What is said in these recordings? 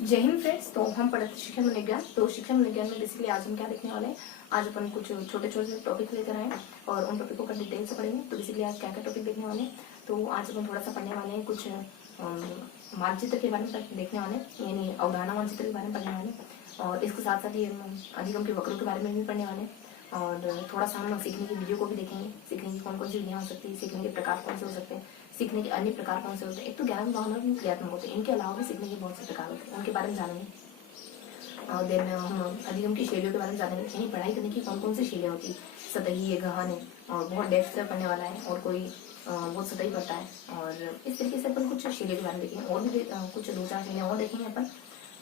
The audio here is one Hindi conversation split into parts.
जय हिंद फ्रेंड्स। तो हम पढ़ते शिक्षा मनोविज्ञान। तो शिक्षा मनोविज्ञान में बेसिकली आज हम क्या देखने वाले हैं, आज अपन कुछ छोटे छोटे टॉपिक लेकर आए और उन टॉपिकों का डिटेल से पढ़ेंगे। तो बेसिकली आज क्या क्या टॉपिक देखने वाले हैं, तो आज अपन थोड़ा सा पढ़ने वाले हैं कुछ मानचित्र के बारे में देखने वाले हैं, यानी अवधारणा मानचित्र के बारे में पढ़ने वाले हैं, और इसके साथ साथ ये अधिगम के वक्रों के बारे में भी पढ़ने वाले हैं। और थोड़ा सा हम सीखने की विधियों को भी देखेंगे, सीखने की कौन कौन सी विधियाँ हो सकती है, सीखने के प्रकार कौन से हो सकते हैं, सीखने के अन्य प्रकार कौन से होते हैं। एक तो ज्ञान भावना क्रियात्मक होते हैं, इनके अलावा भी सीखने के बहुत से प्रकार होते हैं, उनके बारे में जानेंगे। और देन हम अधिगम की शैलियों के बारे में जानेंगे, यानी पढ़ाई करने की कौन कौन सी शैलियाँ होती है। सतही है, गहन है, और बहुत डेप्थ से पढ़ने वाला है, और कोई बहुत सतही पढ़ता है। और इस तरीके से अपन कुछ शैलियों के बारे में देखेंगे, और भी कुछ दो चार शैलियाँ और देखेंगे अपन,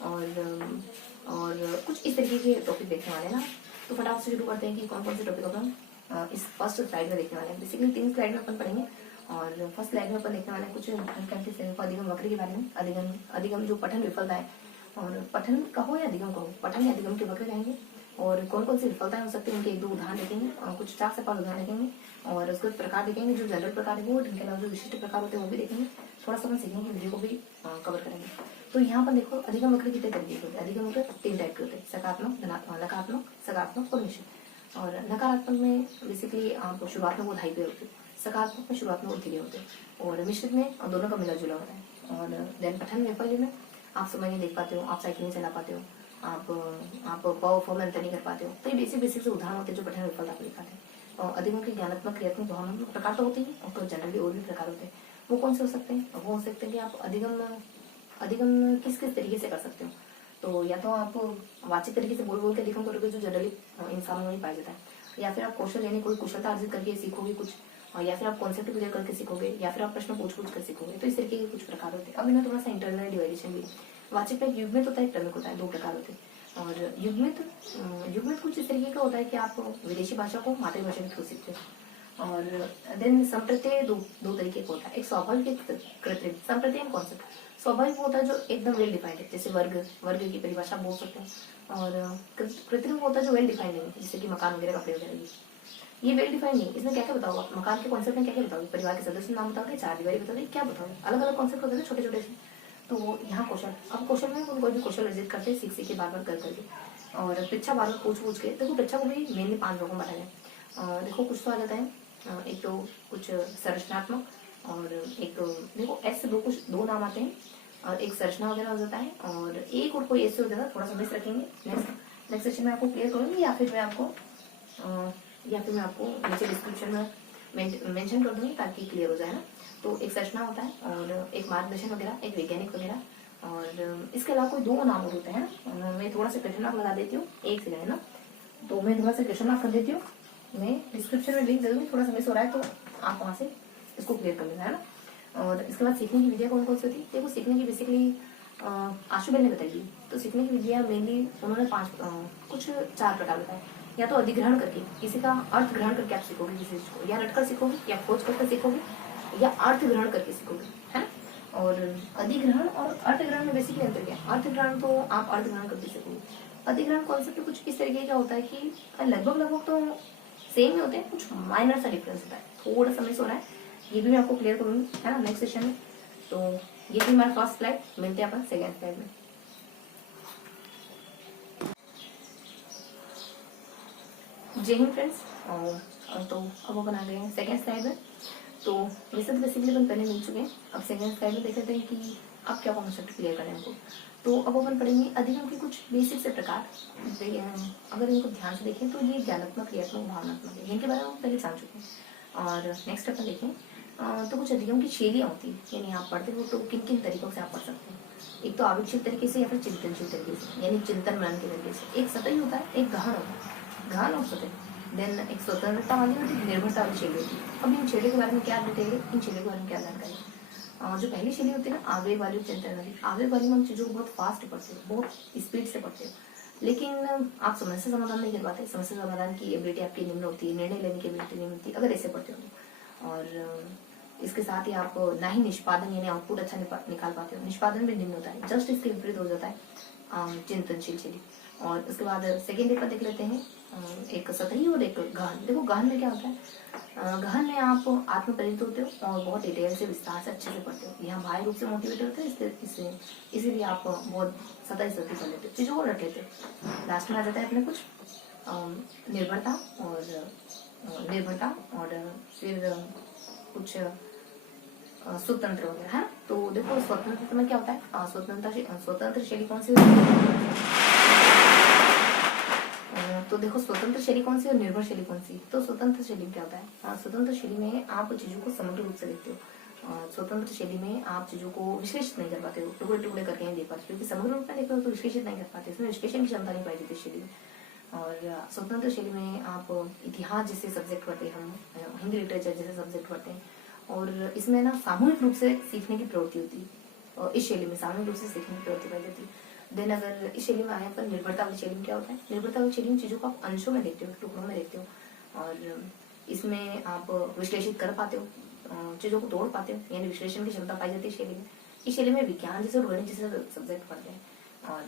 और कुछ इस तरीके के टॉपिक देखने वाले हैं ना। तो फटाफट से शुरू करते हैं कि कौन कौन से टॉपिक अपन इस फर्स्ट स्लाइड में देखने वाले हैं। बेसिकली 3 स्लाइड में अपन पढ़ेंगे, और फर्स्ट स्लाइड में अपन देखने वाले हैं कुछ अधिगम वक्र के बारे में। अधिगम जो पठन विफलता है, और पठन कहो या अधिगम कहो, पठन या अधिगम के वक्र रहेंगे, और कौन कौन सी विफलताएं हो सकती है उनके 1-2 उदाहरण देखेंगे, और कुछ 4 से 5 उदाहरण देखेंगे, और उसके प्रकार देखेंगे जो जनरल प्रकार है वो, इनके अलावा जो विशिष्ट प्रकार होते हैं वो भी देखेंगे। थोड़ा सा अपन सीखने की विधियों को भी कवर करेंगे। तो यहाँ पर देखो, अधिगम वक्र कितने तरीके के होते हैं। अधिगम वक्र 3 टाइप के होते हैं, सकारात्मक, नकारात्मक, सकारात्मक और मिश्रित। और नकारात्मक में बेसिकली आप शुरुआत में वो ढाई पे होते हैं, सकारात्मक में शुरुआत में वो धीरे होते हैं, और मिश्रित में दोनों का मिला जुला होता है। और देन पठन वैफल्य में आप समय नहीं देख पाते हो, आप साइकिल नहीं चला पाते हो, आप पावर अंतर नहीं कर पाते हो। तो ये बेसिक से उदाहरण होते हैं जो पठन विफलता को दिखाते हैं। और अधिगम के ज्ञानात्मक क्रियात्मक भावनात्मक प्रकार तो होते ही, और तो जनरली और भी प्रकार होते हैं। वो कौन से हो सकते हैं? वो हो सकते हैं कि आप अधिगम किस किस तरीके से कर सकते हो। तो या तो आप वाचिक तरीके से बोल बोल के अधिगम करोगे जो जनरली इंसानों में ही पाया जाता है, या फिर आप कौशल यानी कोई कुशलता अर्जित करके सीखोगे कुछ, या फिर आप कॉन्सेप्ट क्लियर करके सीखोगे, या फिर आप प्रश्न पूछ कर सीखोगे। तो इस तरीके के कुछ प्रकार होते हैं। अब इन्हें थोड़ा सा इंटरनल डिवाइडेशन भी, वाचिक में युग्मित होता है, टर्मिक होता है, 2 प्रकार होते हैं। और युग्मित कुछ इस तरीके का होता है कि आप विदेशी भाषा को मातृभाषा के थ्रू सीखते हो। और देन संप्रत्यय दो तरीके का होता है, एक स्वाभाविक, एक कृत्रिम। संप्रत्यय कॉन्सेप्ट स्वाभाविक होता है जो एकदम वेल डिफाइंड है, जैसे वर्ग की परिभाषा बोल सकते हैं। और कृत्रिम होता है जो वेल डिफाइंड नहीं है, जैसे कि मकान वगैरह, कपड़े वगैरह। ये वेल डिफाइंड नहीं, इसमें क्या क्या बताओगे आप? मकान के कॉन्सेप्ट में क्या क्या बताओगे? परिवार के सदस्य नाम बताओगे, 4 दीवारी बताओगे, क्या बताओगे? अलग अलग कॉन्सेप्ट होते हैं छोटे छोटे से। तो यहाँ कौशल, अब कौशल में कोई भी कौशल अर्जित करते हैं, सीख के बार बार कर करके, और परीक्षा बार बार पूछ के। देखो परीक्षा को भी मेनली 5 भागों में बांटा है। देखो कुछ तो आ जाता है, एक तो कुछ संरचनात्मक, और एक तो देखो ऐसे दो नाम आते हैं, और एक संरचना वगैरह हो जाता है, और एक और कोई ऐसे हो जाता है। थोड़ा सा मिस रखेंगे, नेक्स्ट सेशन में आपको क्लियर करूंगी, या फिर मैं आपको नीचे डिस्क्रिप्शन में मेंशन कर दूंगी ताकि क्लियर हो जाए ना। तो एक संरचना होता है, और एक मार्गदर्शन वगैरह, एक वैज्ञानिक वगैरह, और इसके अलावा कोई 2 नाम और होते हैं। मैं थोड़ा सा क्वेश्चन मार्क लगा देती हूँ, एक से है ना, तो मैं थोड़ा सा क्वेश्चन मार्क कर देती हूँ। मैं डिस्क्रिप्शन में लिंक दे दूँगी, थोड़ा सा मिस हो रहा है तो आप वहाँ से इसको क्लियर कर लेना है ना। और इसके बाद सीखने की विधियाँ कौन कौन सी होती है? देखो सीखने की बेसिकली आशुबेन ने बताई। तो सीखने की विधियाँ मेनली उन्होंने 4 प्रकार बताए। या तो अधिग्रहण करके, किसी का अर्थ ग्रहण करके आप सीखोगे किसी चीज को, या रटकर सीखोगे, या खोज करके सीखोगे, या अर्थ ग्रहण करके सीखोगे, है ना। और अधिग्रहण और अर्थ ग्रहण में बेसिकली अंतर क्या है? अर्थ ग्रहण तो आप अर्थ ग्रहण करके सीखोगे। अधिग्रहण कॉन्सेप्ट कुछ इस तरीके का होता है कि लगभग तो सेम ही होते हैं, कुछ माइनर सा डिफरेंस होता है, थोड़ा सा मिस हो रहा है, ये भी मैं आपको क्लियर करूंगी, है ना, नेक्स्ट सेशन में। तो ये थी हमारा फर्स्ट स्लाइड, मिलते हैं अपन सेकेंड स्लाइड में। जय हिंद फ्रेंड्स। तो अब अपन आ गए हैं सेकेंड स्लाइड में। तो वैसे तो बेसिकली अपन पहले मिल चुके हैं, अब सेकेंड स्लाइड में देख लेते हैं कि अब क्या कॉन्सेप्ट क्लियर करें हमको। तो अब अपन पढ़ेंगे अधिगम के कुछ बेसिक से प्रकार। अगर इनको ध्यान से देखें तो ये ज्ञानात्मक, क्रियात्मक, भावनात्मक है, इनके बारे में हम पहले जान चुके हैं। और नेक्स्ट अपन देखें तो कुछ अधिगम की शैलियाँ होती है, यानी आप पढ़ते हो तो किन किन तरीकों से आप पढ़ सकते हैं। एक तो आवेगशील तरीके से, या फिर चिंतनशील तरीके से, यानी चिंतन मनन के तरीके से। एक सतही होता है, एक गहन होता है, गहन और सतही। देन एक स्वतंत्रता वाली होती है, निर्भरता वाली शैली होती है। अब इन शैलियों के बारे में क्या डिटेल है, इन शैलियों के बारे में क्या जानकारी है। जो पहली शैली होती है ना, आवेग वाली, चिंतन वाली। आवेग वाली में हम चीज़ों को बहुत फास्ट पढ़ते हो, बहुत स्पीड से पढ़ते हो, लेकिन आप समस्या समाधान नहीं कर पाते। समस्या समाधान की एबिलिटी आपकी निम्न होती है, निर्णय लेने की एबिलिटी निम्न होती है अगर ऐसे पढ़ते हो। और इसके साथ ही आप ना ही निष्पादन यानी आउटपुट अच्छा निकाल पाते हो, निष्पादन भी निम्न होता है। जस्ट इसके विपरीत हो जाता है चिंतनशील शैली। और उसके बाद सेकेंड पेपर देख लेते हैं, एक सतही और एक गहन। देखो गहन में क्या होता है, गहन में आप आत्म प्रेरित होते हो और बहुत डिटेल से विस्तार से अच्छे से पढ़ते हो। यहाँ बाह्य रूप से मोटिवेट होते हो, इसीलिए आप बहुत सतही कर लेते हो, चीजों को रख लेते हो। लास्ट में आ जाता है अपने कुछ निर्भरता और फिर कुछ स्वतंत्र वगैरह है। तो देखो स्वतंत्रता में क्या होता है, स्वतंत्र शैली कौन सी होती है, तो देखो स्वतंत्र शैली कौन सी और निर्भर शैली कौन सी। तो स्वतंत्र शैली में क्या होता है, स्वतंत्र शैली में आप चीजों को समग्र रूप से देखते हो। स्वतंत्र शैली में आप चीजों को विश्लेषित नहीं कर पाते हो, टुकड़े टुकड़े करके नहीं देख पाते, क्योंकि समग्र रूप में देखते हो तो विश्लेषित नहीं कर पाते, इसमें विश्लेषण की क्षमता नहीं पाई जाती शैली में। और स्वतंत्र शैली में आप इतिहास जैसे सब्जेक्ट पढ़ते हैं, हम हिंदी लिटरेचर जैसे सब्जेक्ट पढ़ते हैं, और इसमें ना सामूहिक रूप से सीखने की प्रवृत्ति होती है, और इस शैली में सामूहिक रूप से सीखने की प्रवृत्ति पाई जाती है। देन अगर इस शैली में आए पर निर्भरता वाली शैली में क्या होता है, निर्भरता वाली शैली में चीजों को आप अंशों में देखते हो, टुकड़ों में देखते हो, और इसमें आप विश्लेषित कर पाते हो, चीजों को तोड़ पाते हो, यानी विश्लेषण की क्षमता पाई जाती है शैली में। इस शैली में विज्ञान जैसे गणित जैसे सब्जेक्ट पढ़ते हैं, और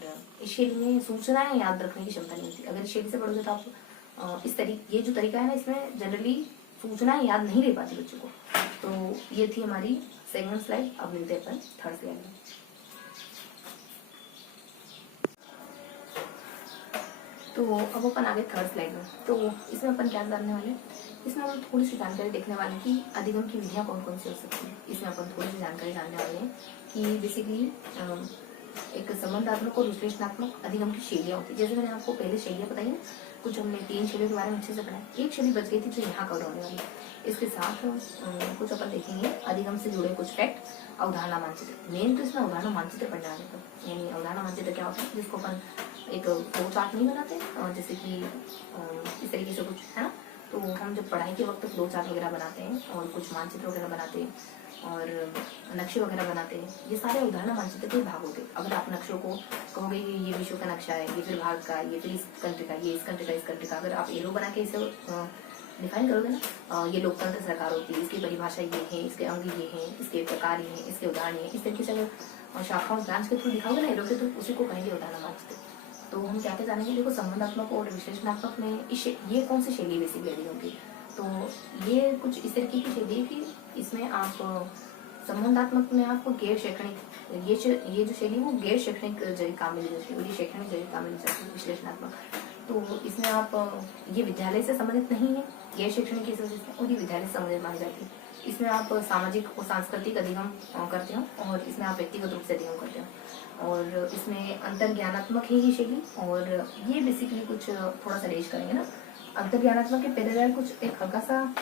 इस शैली में सूचनाएं याद रखने की क्षमता नहीं होती। अगर इस शैली से पढ़ोगे तो आप इस तरीके, ये जो तरीका है ना, इसमें जनरली सूचनाएं याद नहीं रह पाती बच्चों को। तो ये थी हमारी सेकंड स्लाइड। अब मिलते हैं अपन थर्ड स्लाइड में। तो अब अपन आगे थर्ड स्लाइड में। तो इसमें अपन क्या जानने वाले, इसमें हम थोड़ी सी जानकारी देखने वाले हैं कि अधिगम की विधियां कौन कौन सी हो सकती है। इसमें अपन थोड़ी सी जानकारी जानने वाले हैं कि बेसिकली एक संबंधात्मक और विश्लेषणात्मक अधिगम की शैलियां होती है। जैसे मैंने आपको पहले शैलियां बताई ना, कुछ हमने 3 शैलियों के बारे में अच्छे से पढ़ा। एक शैली बच गई थी जो यहाँ कवर होने वाली है। इसके साथ कुछ अपन देखेंगे अधिगम से जुड़े कुछ फैक्ट, अवधारणा मानचित्र। मेन तो इसमें अवधारणा मानचित्र पढ़ने वाले को, यानी अवधारणा मानचित्र क्या होता है, जिसको अपन एक फ्लो चार्ट नहीं बनाते, जैसे कि इस तरीके से कुछ है ना, तो हम जब पढ़ाई के वक्त फ्लो चार्ट वगैरह बनाते हैं और कुछ मानचित्र वगैरह बनाते हैं और नक्शे वगैरह बनाते हैं, ये सारे उदाहरण मानचित्र के भाग होते हैं। अगर आप नक्शों को कहोगे ये विश्व का नक्शा है, ये फिर भारत का, ये फिर इस कंट्री का, ये इस कंट्री का, इस कंट्री का, अगर आप एरो बना के इसे डिफाइन करोगे ना, ये लोकतंत्र सरकार होती है, इसकी परिभाषा ये है, इसके अंग ये हैं, इसके प्रकार ये हैं, इसके उदाहरण ये, इस तरीके से अगर शाखाओं ब्रांच के थ्रू दिखाओगे ना एरो के, तो उसी को कहेंगे उदाहरण मानचित्र। तो हम क्या क्या जानेंगे, देखो संबंधात्मक और विश्लेषणात्मक में ये कौन सी शैली बेसिकली अधिगम की। तो ये कुछ इस तरीके की शैली है कि इसमें आप संबंधात्मक में आपको गैर शैक्षणिक, ये जो शैली वो गैर शैक्षणिक जरिए काम में ली जाती है और ये शैक्षणिक जरिए काम में ली जाती है विश्लेषणात्मक। तो इसमें आप ये विद्यालय से संबंधित नहीं है, गैर शैक्षणिक की वजह से, और ये विद्यालय से संबंधित मानी जाती है। इसमें आप सामाजिक और सांस्कृतिक अधिगम करते हो, और इसमें आप व्यक्तिगत रूप से अधिगम करते हो, और इसमें अंतर्ज्ञानात्मक है ये शैली। और ये बेसिकली कुछ थोड़ा सा रेज करेंगे ना, अंतर्ज्ञानात्मक के पहले कुछ एक हल्का सा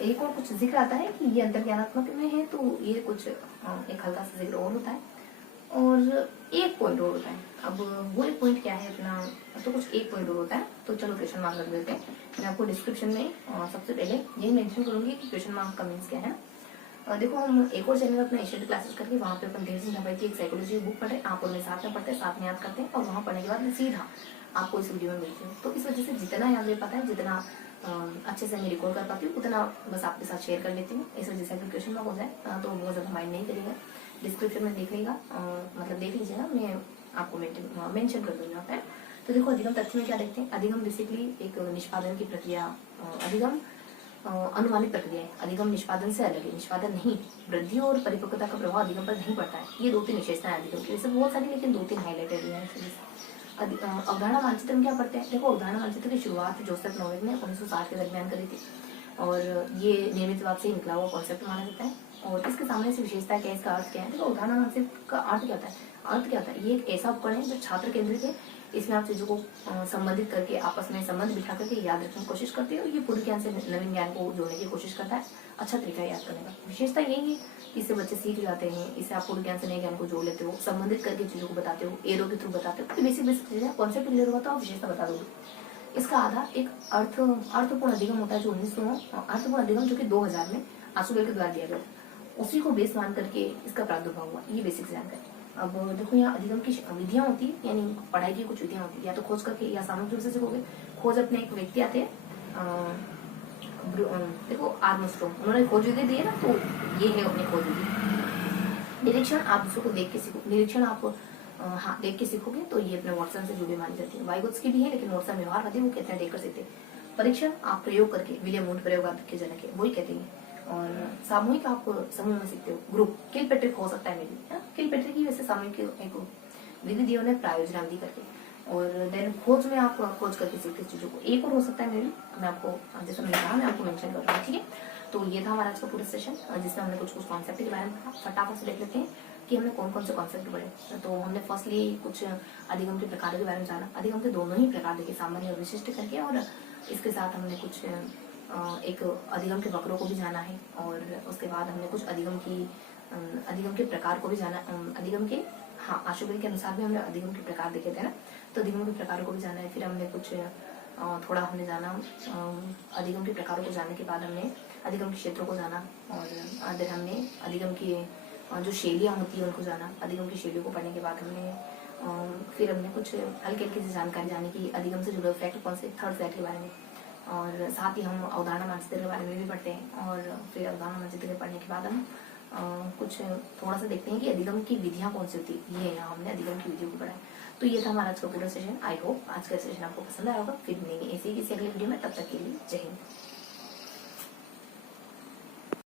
एक और कुछ जिक्र आता है कि ये अंतर्ज्ञानात्मक में है, तो ये कुछ एक हल्का सा जिक्र और होता है, और एक पॉइंट और होता है। अब वो एक पॉइंट क्या है अपना, तो कुछ एक पॉइंट और होता है, तो चलो क्वेश्चन मार्क रख देते हैं। मैं आपको डिस्क्रिप्शन में सबसे पहले यही मेंशन करूंगी कि क्वेश्चन मार्क का मीन्स क्या है। देखो हम एक और चैनल अपना एशियन क्लासेस करके वहाँ पे अपन धीरे से की एक साइकोलॉजी बुक पढ़े, आप और मेरे साथ में पढ़ते हैं, साथ में याद करते हैं, और वहाँ पढ़ने के बाद सीधा आपको इस वीडियो में मिलती है। तो इस वजह से जितना याद रह पाता है, जितना अच्छे से मैं रिकॉर्ड कर पाती हूँ, उतना बस आपके साथ शेयर कर लेती हूँ। इस वजह से अगर क्वेश्चन मार्क हो जाए तो बहुत ज़्यादा माइंड नहीं करेगा, डिस्क्रिप्शन में देख लेगा, मतलब देख लीजिएगा, मैं आपको मेंशन कर दूंगा यहाँ पे। तो देखो अधिगम तथ्य में क्या देखते हैं, अधिगम बेसिकली एक निष्पादन की प्रक्रिया, अधिगम अनुमानित प्रक्रिया है। अधिगम निष्पादन से अलग है, निष्पादन नहीं, वृद्धि और परिपक्वता का प्रभाव अधिगम पर नहीं पड़ता है। ये 2-3 विशेषताएं अधिगम की, वैसे बहुत सारी, लेकिन 2-3 हाईलाइटेड है। अवधारणा मानचित्र में क्या पढ़ते हैं, देखो अवधारणा मानचित्र की शुरुआत जोसेफ नोवेक ने 1960 के दरमियान करी थी, और ये नियमितवाद से निकला हुआ कॉन्सेप्ट माना जाता है। और इसके सामने से विशेषता क्या है, इसका अर्थ क्या है। देखो अवधारणा मानचित्र का अर्थ क्या होता है, अर्थ क्या होता है, ये एक ऐसा उपकरण है जो छात्र केंद्रित है। इसमें आप चीजों को संबंधित करके, आपस में संबंध बिठा करके याद रखने की कोशिश करते हो। ये पूर्व ज्ञान से नवीन ज्ञान को जोड़ने की कोशिश करता है, अच्छा तरीका है याद करने का। विशेषता यही है, इससे बच्चे सीख जाते हैं, इससे आप पूर्व ज्ञान से नए ज्ञान को जोड़ लेते हो, संबंधित करके चीजों को बताते हो, एरो के थ्रू बताते हो। बेसिक बेसिक चीजें, कॉन्सेप्ट क्लियर होगा तो आप विशेषता बता दोगे। इसका आधा एक अर्थपूर्ण अधिगम होता है, जो 1900 अर्थपूर्ण अधिगम जो कि 2000 में आशुबेल के द्वारा दिया गया था, उसी को बेस मान करके इसका प्रादुर्भाव हुआ। ये बेसिक जानकारी। अब देखो यहाँ अधिगम की विधियां होती है, यानी पढ़ाई की कुछ विधियां होती है, या तो खोज करके या सामूहिक रूप से सीखोगे। खोज अपने एक व्यक्ति आते हैं, देखो आर्मस्ट्रॉन्ग, उन्होंने खोज विधि दी है ना, तो ये है अपनी खोज विधि। निरीक्षण आप दूसरों को देख के सीखो, निरीक्षण आप हाँ, देख के सीखोगे तो ये अपने व्हाट्सएप से जुड़ी मानी जाती है। वाइगुत्स की भी है, लेकिन व्हाट्सएप व्यवहार होती है, वो कहते हैं देख कर सीखते। परीक्षण आप प्रयोग करके, विलियम वुड प्रयोगात्मक के जनक है, वही कहते हैं। और सामूहिक आप समूह में सीखते हो, ग्रुप किलपेट्रिक हो सकता है, मेरी किलपेट्रिक ही वैसे सामूहिक एक विधि दी उन्हें प्रायोजना दी करके। और देन खोज में आप खोज करके सीखते चीजों को। एक और हो सकता है मेरी, मैं आपको जैसा मैंने कहा, मैं आपको मेंशन कर रहा हूँ, ठीक है। तो ये था हमारा आज का पूरा सेशन, जिसमें हमने कुछ कॉन्सेप्ट के बारे में पढ़ा। फटाफट से देख लेते हैं कि हमने कौन कौन से कॉन्सेप्ट पढ़े। तो हमने फर्स्टली कुछ अधिगम के प्रकारों के बारे में जाना। अधिगम के दोनों ही प्रकार देखे, सामान्य और विशिष्ट करके, और इसके साथ हमने कुछ एक अधिगम के वक्रों को भी जाना है। और उसके बाद हमने कुछ अधिगम के प्रकार को भी जाना, अधिगम के, हाँ, आशुगुन के अनुसार भी हमने अधिगम के प्रकार देखे थे ना, तो अधिगम के प्रकारों को भी जाना है। फिर हमने कुछ थोड़ा हमने जाना अधिगम के प्रकारों को जानने के बाद हमने अधिगम के क्षेत्रों को जाना। और फिर हमने अधिगम की जो शैलियाँ होती है उनको जाना। अधिगम की शैलियों को पढ़ने के बाद हमने फिर हमने कुछ हल्की हल्की सी जानकारी जानी कि अधिगम से जुड़े फैक्ट कौन से, थर्ड फैक्ट के बारे में। और साथ ही हम अवधारणा मानचित्र के बारे में भी पढ़ते हैं। और फिर अवधारणा मानचित्र के पढ़ने के बाद हम कुछ थोड़ा सा देखते हैं कि अधिगम की विधियाँ कौन सी होती है। ये यहाँ हमने अधिगम की विधियों को पढ़ा है। तो ये था हमारा आज का पूरा सेशन। आई होप आज का सेशन आपको पसंद आया होगा। फिर मिलेंगे ऐसे ही किसी अगले वीडियो में, तब तक के लिए जय हिंद।